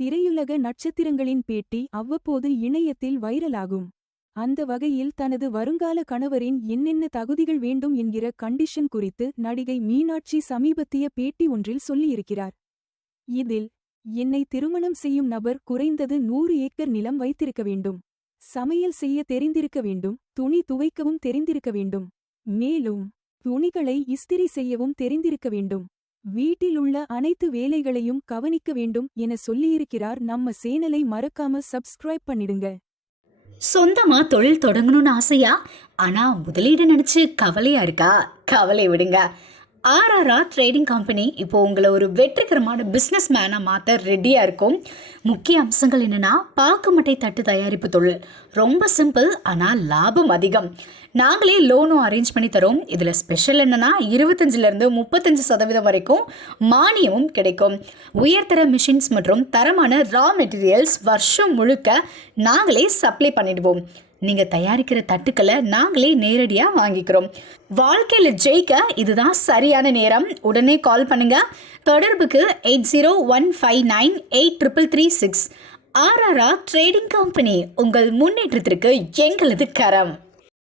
திரையுலக நட்சத்திரங்களின் பேட்டி அவ்வப்போது இணையத்தில் வைரலாகும். அந்த வகையில் தனது வருங்கால கணவரின் என்னென்ன தகுதிகள் வேண்டும் என்கிற கண்டிஷன் குறித்து நடிகை மீனாட்சி சமீபத்திய பேட்டி ஒன்றில் சொல்லியிருக்கிறார். இதில், என்னை திருமணம் செய்யும் நபர் குறைந்தது 100 ஏக்கர் நிலம் வைத்திருக்க வேண்டும். சமையல் செய்ய தெரிந்திருக்க வேண்டும். துணி துவைக்கவும் தெரிந்திருக்க வேண்டும். மேலும், துணிகளை இஸ்திரி செய்யவும் தெரிந்திருக்க வேண்டும். வீட்டில் உள்ள அனைத்து வேலைகளையும் கவனிக்க வேண்டும் என சொல்லியிருக்கிறார். நம்ம சேனலை மறக்காம சப்ஸ்கிரைப் பண்ணிடுங்க. சொந்தமா தொழில் தொடங்கணும்னு ஆசையா? ஆனா முதலீடு நினைச்சு கவலையா இருக்கா? கவலை விடுங்க. ஆர்ஆர்ஆர் ட்ரேடிங் கம்பெனி இப்போ உங்களை ஒரு வெற்றிகரமான பிஸ்னஸ் மேனாக மாற்ற ரெடியாக இருக்கும். முக்கிய அம்சங்கள் என்னென்னா, பாக்கு மட்டை தட்டு தயாரிப்பு தொழில் ரொம்ப சிம்பிள், ஆனால் லாபம் அதிகம். நாங்களே லோனும் அரேஞ்ச் பண்ணி தரோம். இதில் ஸ்பெஷல் என்னென்னா 25% 35% வரைக்கும் மானியமும் கிடைக்கும். உயர்தர மிஷின்ஸ் மற்றும் தரமான ரா மெட்டீரியல்ஸ் வருஷம் முழுக்க நாங்களே சப்ளை பண்ணிடுவோம். நீங்கள் தயாரிக்கிற தட்டுக்களை நாங்களே நேரடியாக வாங்கிக்கிறோம். வாழ்க்கையில் ஜெயிக்க இதுதான் சரியான நேரம். உடனே கால் பண்ணுங்க. தொடர்புக்கு 8015983336. ஆர்ஆர்ஆர் ட்ரேடிங் கம்பெனி, உங்கள் முன்னேற்றத்திற்கு எங்களது கரம்.